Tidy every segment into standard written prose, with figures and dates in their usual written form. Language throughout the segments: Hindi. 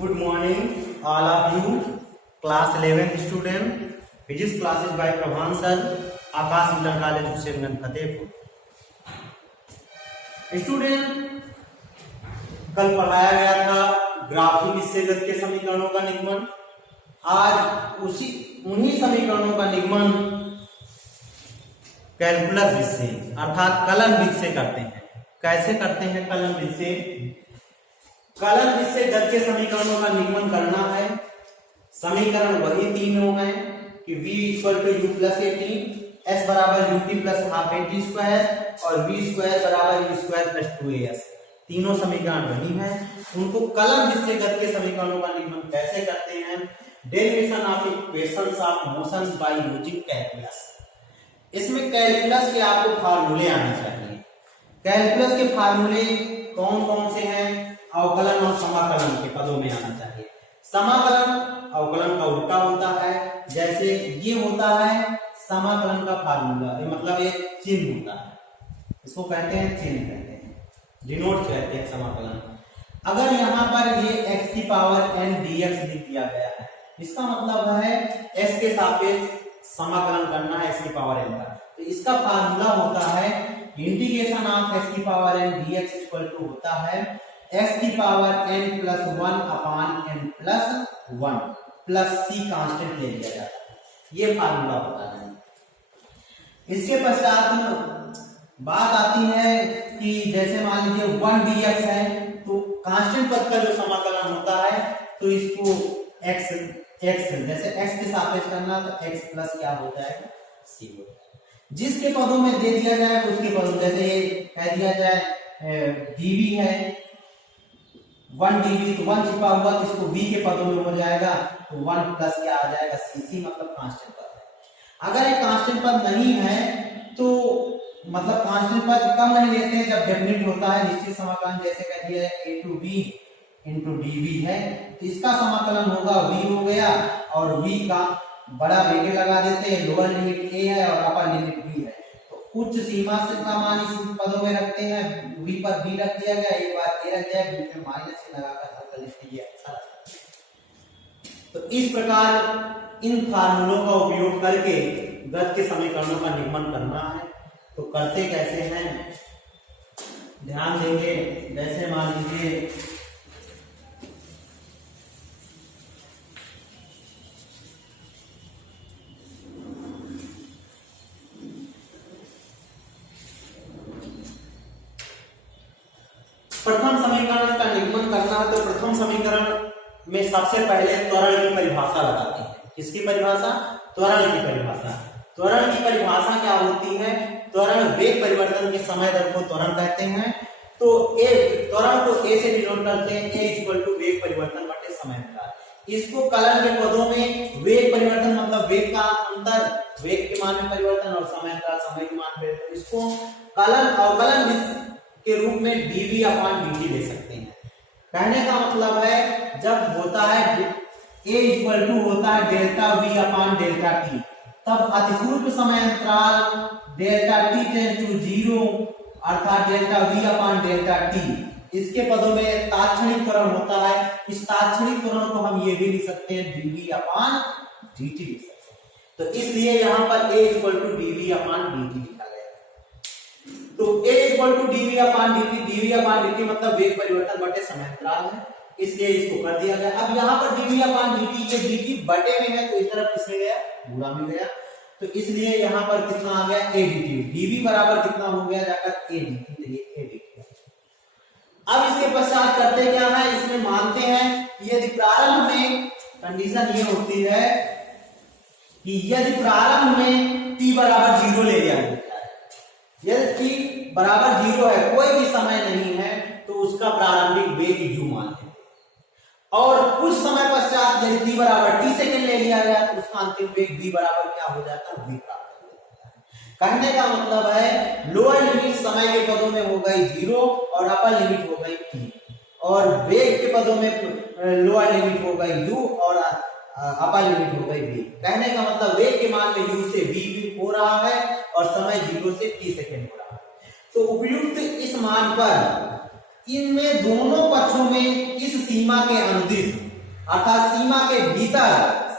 Good morning, all of you. Class 11 student. Physics classes by Prabhan sir. Akash inter college Husainganj Fatehpur. Student, कल पढ़ाया गया था ग्राफिक स्थिरगत के समीकरणों का निगमन. आज उन्हीं समीकरणों का निगमन कैलकुलस विधि से अर्थात कलन विधि से करते हैं. कैसे करते हैं कलन विधि से? कलन विधि से गत के समीकरणों का निगमन करना है. समीकरण वही तीनों हैं कि v equal to u plus a t, s बराबर u t plus half a t square और v स्क्वायर बराबर यू स्क्वायर प्लस 2as. तीनों समीकरण वही हैं. उनको कलन विधि से गत के समीकरणों का निगमन कैसे करते हैं? Derivation of equations of motion by using calculus. इसमें कैलकुलस के आपको फार्मूले आने चाहिए. कैलकुलस के फार्मूले कौन कौन से हैं? अवकलन और समाकलन के पदों में आना चाहिए. समाकलन अवकलन का उल्टा होता है. जैसे ये होता है समाकलन का फार्मूला, मतलब एक चिन्ह होता है, इसको कहते हैं चिन्ह, कहते हैं डिनोट कहते हैं समाकलन. अगर यहाँ पर ये x की पावर n dx लिख दिया गया है, इसका मतलब है s के सापेक्ष समाकलन करना है x की पावर n का. तो इसका फार्मूला होता है इंटीग्रेशन ऑफ x की power n dx equal to होता है x की power n plus 1 upon n plus 1 plus c constant ले लिया जाता है. ये फार्मूला होता है. इसके पश्चात बात आती है कि जैसे मान लीजिए 1 dx है, तो कांस्टेंट पद का जो समाकलन होता है तो इसको x जैसे x के सापेक्ष करना, तो x प्लस क्या हो जाएगा, c हो जाएगा. जिसके पदों में दे दिया जाए उसके पदों, जैसे ये कह दिया जाए dv है 1 dv, तो 1 छिपा हुआ तो इसको v के पदों में हो जाएगा, तो 1 प्लस क्या आ जाएगा, cc, मतलब कांस्टेंट पद है. अगर ये कांस्टेंट पद नहीं है तो मतलब कांस्टेंट पद कम नहीं लेते हैं जब डेफिनेट होता है निश्चित समाकलन, जैसे कह दिया है a to b into dv है, तो इसका समाकलन होगा v हो गया और v का बड़ा वेटे लगा देते हैं. लोअर लिमिट a है और अपर लिमिट b है, तो उच्च सीमा से का मान इस पदों में रखते हैं. v पर b रख दिया गया, एक बार a रख दिया, बीच में माइनस से लगाकर हल कर लेते हैं. अच्छा, तो इस प्रकार इन फार्मूलों का उपयोग करके गत के समीकरणों का निगमन करना है. तो करते कैसे हैं, ध्यान देंगे. जैसे मान लीजिए प्रथम समीकरण का निगमन करना है, तो प्रथम समीकरण में सबसे पहले त्वरण की परिभाषा लगाते हैं. किसकी परिभाषा? त्वरण की परिभाषा. त्वरण की परिभाषा क्या होती है? त्वरण वेग परिवर्तन के समय दर को त्वरण कहते हैं. तो त्वरण को a से डिनोट करते हैं, a इक्वल टू वेग परिवर्तन बटे समयांतराल. इसको कलन के पदों में वेग परिवर्तन मतलब वेग का अंतर, वेग के मान में परिवर्तन, और समयांतराल समय के मान में, इसको कलन अवकलन के रूप में dv अपॉन dt ले सकते हैं. कहने का मतलब है जब होता है a इक्वल टू होता है delta v upon delta t, तब अतिपूर्व समय अंतराल डेल्टा t टेंड्स टू 0 अर्थात delta v upon delta t, इसके पदों में तात्क्षणिक त्वरण होता है. इस तात्क्षणिक त्वरण को हम ये भी लिख सकते हैं dv अपॉन dt लिख सकते हैं. तो इसलिए यहाँ पर a equal to dv upon dt लिखा गया. तो a equal to dv upon dt मतलब वेग परिवर्तन बटे समयांतराल है, इसलिए इसको कर दिया गया. अब यहाँ पर dv अपॉन dt, ये dt बटे में है तो इस तरफ किसमें गया, गुणा में गया, तो इसलिए यहाँ पर कितना आ गया, a dt. dv बराबर कितना हो गया जाकर a dt, तो ये a dt. अब इसके पश्चात करते क्या है, इसमें मानते हैं यदि प्रारंभ में कंडीशन ये होती है कि यदि प्रारंभ में t बराबर 0 ले लिया जाता है, यदि t बराबर 0 है, कोई भी समय नहीं है, तो उसका प्रारंभिक वेग u मान लेते हैं. और कुछ समय पश्चात यदि t बराबर t सेकंड ले लिया गया तो उसका अंतिम वेग v बराबर क्या हो जाता है, v प्राप्त कर लेता है. कहने का मतलब है लोअर लिमिट समय के पदों में हो गई 0 और अपर लिमिट हो गई t, और वेग के पदों में लोअर लिमिट हो गई u और अपर लिमिट हो गई v. कहने का मतलब वेग के मान में u से v हो रहा है और समय 0 से t सेकंड हो रहा है. तो उपयुक्त इस मान पर इनमें दोनों पक्षों में इस सीमा के अनुदिश अर्थात सीमा के भीतर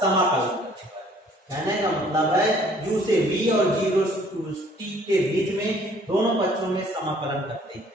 समाकलन करने पर। कहने का मतलब है u से v और 0 to t के बीच में दोनों पक्षों में समाकलन करते हैं।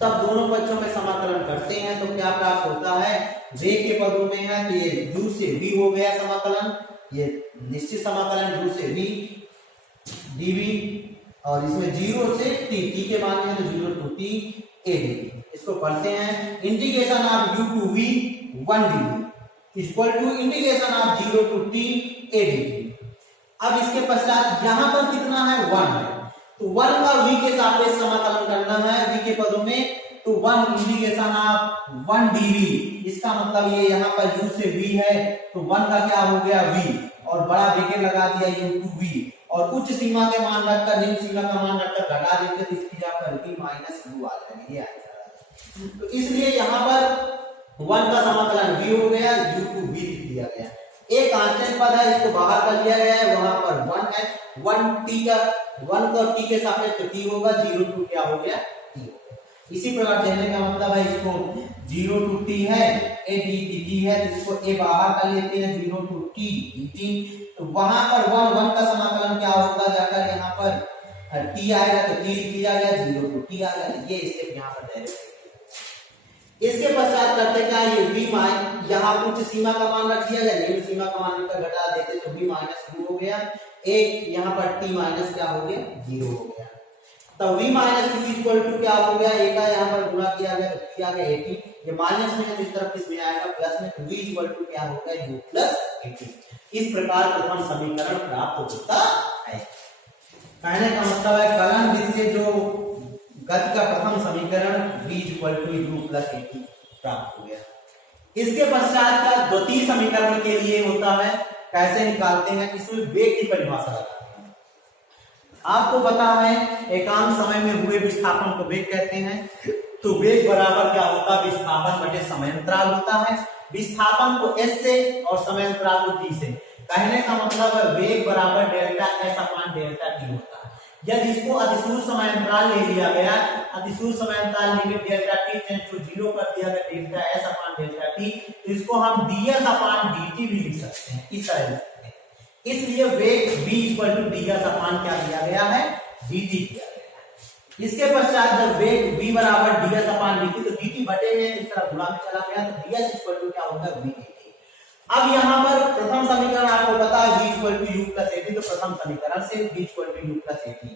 तब दोनों पक्षों में समाकलन करते हैं तो क्या प्राप्त होता है, वे के पदों में है तो ये u से v हो गया समाकलन, ये निश्चित समाकलन u से v dv और इसमें 0 से t के मान है तो 0 to t a dv। इसको पढ़ते हैं integration of u to v 1 dv equal to integration of 0 to t a dt। अब इसके पश्चात यहां पर कितना है 1 है तो 1 का v के सापेक्ष समाकलन करना है v के पदों में तो 1 इंटीग्रेशन ऑफ 1 dv। इसका मतलब ये यहाँ पर u से v है तो 1 का क्या हो गया v और बड़ा ब्रैकेट लगा दिया u to v और उच्च सीमा के मान रखकर निम्न सीमा का मान रखकर घटा देते तो इसकी जगह पर v माइनस u आ जाएगी, ये आंसर। तो इसलिए यहाँ पर 1 का समाकलन v हो गया, u to v लिख दिया गया। एक कांस्टेंट पद है इसको बाहर कर लिया गया है, वहां पर 1 है, 1 t का 1 का t के सापेक्ष तो t होगा, 0 to क्या हो गया t हो गया। इसी प्रकार कहने का मतलब है इसको 0 to t है a dt है तो इसको a बाहर कर लेते हैं 0 to t dt तो वहां पर 1 का समाकलन क्या होगा, जाकर यहाँ पर t आएगा तो t लिख दिया गया, 0 to t आ गया। ये स्टेप यहाँ पर डायरेक्ट। इसके पश्चात करते क्या ये v मान यहाँ उच्च सीमा का मान रख दिया गया, निम्न सीमा का मान रखकर घटा देते तो v माइनस 2 हो गया, एक यहाँ पर t माइनस क्या हो गया 0 हो गया। तब v माइनस 2 इक्वल टू क्या हो गया, एक का यहाँ पर गुणा किया गया तो t आ गया 18, ये माइनस में है तो इस तरफ किसमें आएगा प्लस में, तो v इक्वल टू क्या होगा u प्लस 18। इस प्रकार प्रथम समीकरण प्राप्त होता है। कहने का मतलब है कलन विधि से जो गति का प्रथम समीकरण v equal to u plus 18 प्राप्त हो गया। इसके पश्चात का द्वितीय समीकरण के लिए होता है, कैसे निकालते हैं, इसमें वेग की परिभाषा लगाते हैं। आपको पता है एकांत समय में हुए विस्थापन को वेग कहते हैं, तो वेग बराबर क्या होता है विस्थापन बटे समयांतराल होता है। विस्थापन को s से और समयांतराल को t से। कहने का मतलब है वेग बराबर delta s upon delta t होता है। यदि इसको अधिसूर समयांतराल ले लिया गया, अधिसूर समयांतराल limit delta t tends to 0 कर दिया गया delta s upon delta t, तो इसको हम ds अपॉन dt भी लिख सकते हैं, इस तरह लिख सकते हैं। इसलिए वेग v equal to ds upon क्या दिया गया है dt किया गया है। इसके पश्चात जब वेग v बराबर ds अपॉन dt तो dt बटे में इस तरह गुणा में चला गया तो ds इक्वल टू क्या होगा v dt। अब यहाँ पर प्रथम समीकरण आपको पता है v equal to u plus 18, तो प्रथम समीकरण से v equal to u plus 18,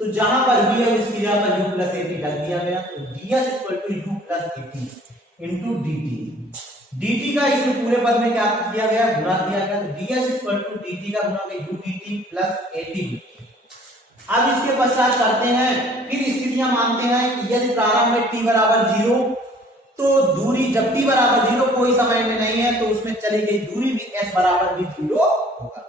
तो जहां पर v है उसकी जगह पर u प्लस 18 रख दिया गया तो ds equal to u plus 18 into dt का इसमें पूरे पद में क्या किया गया गुणा किया गया तो ds इक्वल टू dt का गुणा किया u dt प्लस 18। अब इसके पश्चात करते हैं फिर स्थितियां मानते हैं कि यदि प्रारंभ में t बराबर 0 तो दूरी जब t बराबर 0 कोई समय में नहीं है तो उसमें चली गई दूरी भी s बराबर भी 0 होगा,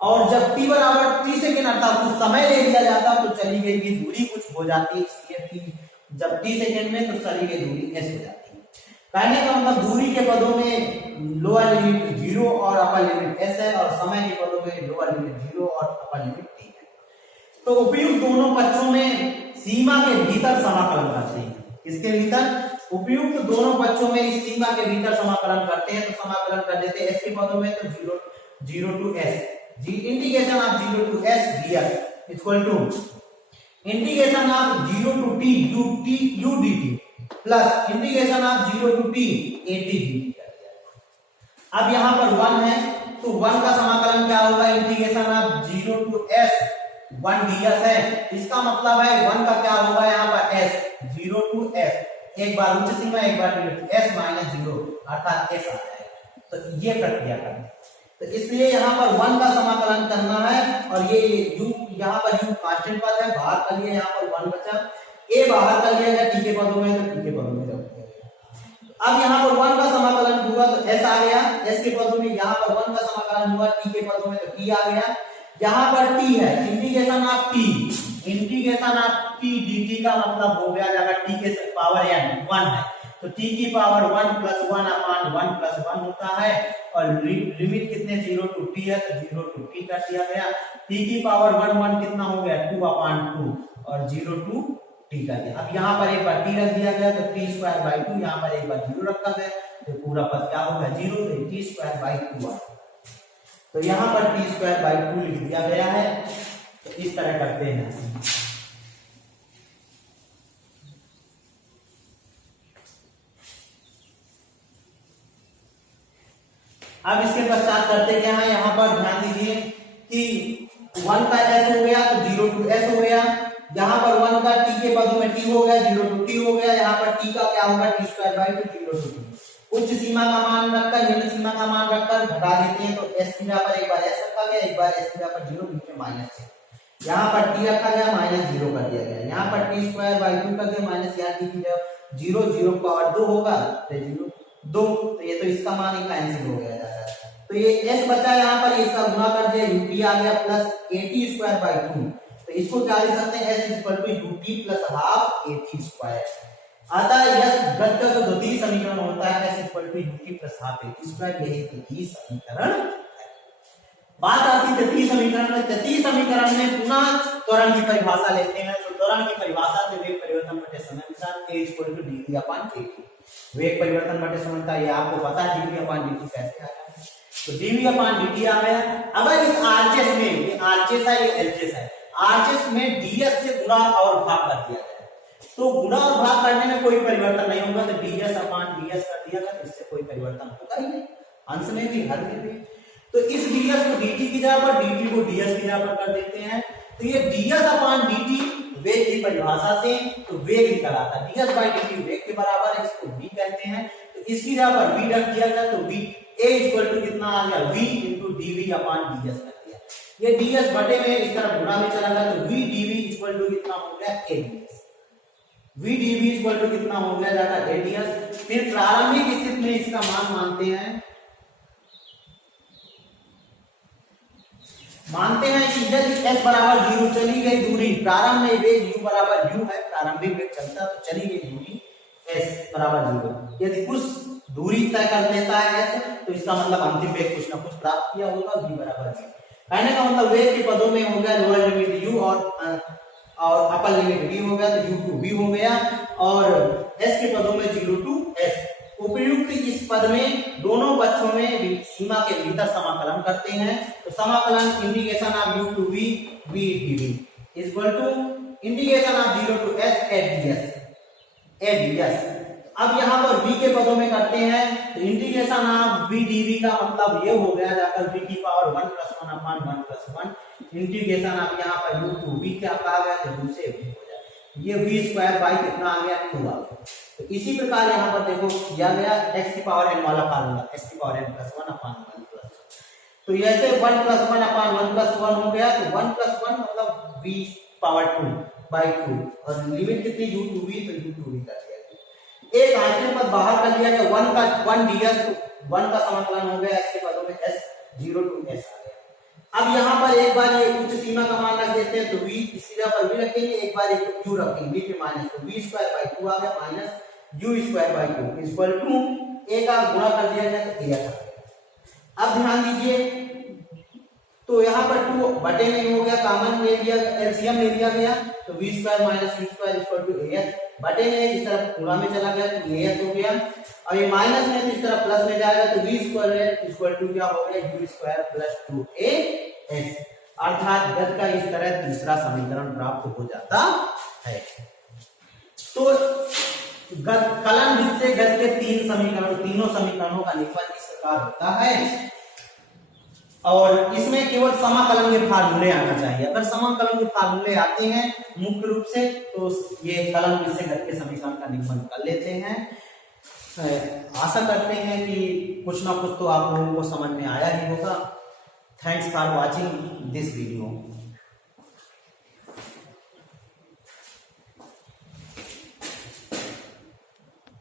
और जब t बराबर t सेकेंड अर्थात कुछ समय ले लिया जाता तो चली गई भी दूरी कुछ हो जाती है, इसलिए t जब t सेकेंड में तो चली गई दूरी s हो जाती है। कहने का मतलब दूरी के पदों में लोअर लिमिट 0 और अपर लिमिट s है और समय के पदों में लोअर लिमिट 0 और अपर लिमिट t है। तो उपयुक्त दोनों पक्षों में सीमा के भीतर समाकलन करते हैं। किसके भीतर? उपयुक्त दोनों पक्षों में इस सीमा के भीतर समाकलन करते हैं, तो समाकलन कर देते हैं s के पदों में तो 0 to s integration of 0 to s ds equal to integration of 0 to t u dt plus integration of 0 to t at dt कर दिया। अब यहाँ पर 1 है तो 1 का समाकलन क्या होगा integration of 0 to s 1 ds है, इसका मतलब है 1 का क्या होगा यहाँ पर s 0 to s, एक बार उच्च सीमा एक बार लिमिट s माइनस 0 अर्थात s आ जाएगा। तो ये प्रक्रिया करते हैं, तो इसलिए यहाँ पर 1 का समाकलन करना है और ये u यहाँ पर u कांस्टेंट पद है बाहर कर लिया, यहाँ पर 1 बचा, a बाहर कर लिया गया t के पदों में तो t के पदों में रख दिया गया। अब यहाँ पर 1 का समाकलन हुआ तो s आ गया s के पदों में, यहाँ पर 1 का समाकलन हुआ t के पदों में तो t आ गया। यहाँ पर t है इंटीग्रेशन ऑफ t dt का मतलब हो गया जाएगा t के पावर n 1 है तो t की पावर 1 प्लस 1 अपॉन 1 प्लस 1 होता है और लिमिट कितने 0 टू t है तो 0 टू t कर दिया गया। t की पावर 1 कितना हो गया 2 अपॉन 2 और 0 टू t कर दिया। अब यहाँ पर एक बार t रख दिया गया तो t स्क्वायर बाई 2, यहाँ पर एक बार 0 रखा गया तो पूरा पद क्या होगा 0, तो टी स्क्वायर बाई 2 तो यहाँ पर टी स्क्वायर बाई 2 लिख दिया गया है। तो इस तरह करते हैं। अब इसके पश्चात करते क्या है, यहाँ पर ध्यान दीजिए कि 1 का s हो गया तो 0 to s हो गया। यहाँ पर 1 का t के पदों में t हो गया, 0 to t हो गया। यहाँ पर t का क्या होगा T square by 2 0 to t। उच्च सीमा का मान रखकर निम्न सीमा का मान रखकर घटा देते हैं। तो s की जगह पर एक बार s रखा गया, एक बार s की जगह पर 0, बीच में माइनस है। यहाँ पर t रखा गया, माइनस 0 कर दिया गया। यहाँ पर टी स्क्वायर बाई 2 कर दिया, माइनस यहाँ t की जगह 0, 0 पावर 2 होगा तो 0 2, तो ये तो इसका मान ही कैंसिल हो गया जाता है। तो ये s बचा यहाँ पर, इसका गुणा कर दिया, ut आ गया प्लस at स्क्वायर बाई 2। तो इसको क्या लिख सकते हैं, s equal to ut plus half at square. अतः यह गत का जो द्वितीय समीकरण होता है s equal to ut plus half at square, यही द्वितीय समीकरण है। बात आती है तृतीय समीकरण में। तृतीय समीकरण में पुनः त्वरण की परिभाषा लेते हैं। तो त्वरण की परिभाषा से वेग परिवर्तन बटे समय अनुसार a equal to dv upon dt। वेग परिवर्तन बटे समयता, ये आपको पता है dv अपॉन dt कैसे आता है। तो dv अपॉन dt आ गया। अगर इस आरचेस में, ये आरचेस है ये एलचेस है, आरचेस में ds से गुणा और भाग कर दिया जाए तो गुणा और भाग करने में कोई परिवर्तन नहीं होगा। तो ds अपॉन ds कर दिया गया, इससे कोई परिवर्तन होगा ही नहीं, अंश में भी हर में भी। तो इस ds को dt की जगह पर, dt को ds की जगह पर कर देते हैं। तो ये ds अपॉन dt वेग की परिभाषा से तो वेग निकल आता है। ds बाई dt वेग के बराबर है, इसको v कहते हैं। तो इसकी जगह पर v रख दिया गया, तो v a इक्वल टू कितना आ गया v into dv upon ds कर दिया। ये ds बटे में इस तरफ गुणा में चला गया, तो v dv इक्वल टू कितना हो गया a ds। v dv equal to कितना हो गया जाता a ds। फिर प्रारंभिक स्थिति में इसका मान मानते हैं कि यदि s बराबर 0 चली गई दूरी, प्रारंभ में वेग u बराबर u है, प्रारंभिक वेग चलता तो चली गई दूरी s बराबर 0, यदि कुछ दूरी तय कर लेता है s, तो इसका मतलब अंतिम वेग कुछ ना कुछ प्राप्त किया होगा, v बराबर v। कहने का मतलब वेग के पदों में हो गया लोअर लिमिट u और अपर लिमिट v हो गया, तो u टू v हो गया, और s के पदों में 0 टू s। उपयुक्त इस पद में दोनों पक्षों में सीमा के भीतर समाकलन करते हैं। तो समाकलन integration of u to v v dv equal to integration of 0 to s a ds। अब यहाँ पर v के पदों में करते हैं, तो इंटीग्रेशन ऑफ v dv का मतलब ये हो गया जाकर v की power 1 plus 1 upon 1 plus 1। Integration of यहाँ पर u टू v क्या कहा गया, तो u से v हो जाए, ये v स्क्वायर बाई कितना आ गया 2 आ गया। तो इसी प्रकार यहाँ पर देखो किया गया x की पावर n वाला फार्मूला, x की power n plus 1 upon 1 plus, तो ऐसे 1 प्लस 1 अपॉन 1 प्लस 1 हो गया। तो 1 प्लस 1 मतलब v पावर 2 बाई 2, और लिमिट कितनी u टू v, तो u टू v कर दिया गया। एक आंतरिक पद बाहर कर दिया गया, 1 का 1 ds, तो 1 का समाकलन हो गया s के पदों में s 0 टू s आ गया। अब यहाँ पर एक बार ये उच्च सीमा का मान रख देते हैं, तो v इसी जगह पर v रखेंगे, एक बार एक u रखेंगे, v के माइनस, तो v स्क्वायर बाई 2 आ गया minus u square by 2 equal to a का गुणा कर दिया गया, तो a आ गया। अब ध्यान दीजिए, तो यहाँ पर 2 बटे में हो गया, कॉमन ले लिया, एलसीएम ले लिया गया, तो v square minus u square equal to as। बटे में इस तरफ गुणा में चला गया, तो as हो गया। अब ये माइनस में तो इस तरफ प्लस में जाएगा, तो v स्क्वायर इक्वल टू क्या हो गया, u स्क्वायर प्लस 2as। अर्थात गत का इस तरह तीसरा समीकरण प्राप्त हो जाता है। तो कलन वृत्त से गत के तीनों समीकरणों का निरूपण इस प्रकार होता है, और इसमें केवल समाकलन के फार्मूले आना चाहिए। अगर समाकलन के फार्मूले आते हैं मुख्य रूप से, तो ये कलन वृत्त से गत के समीकरण का निरूपण कर लेते हैं। आशा करते हैं कि कुछ ना कुछ तो आप लोगों को समझ में आया ही होगा। Thanks for watching this video.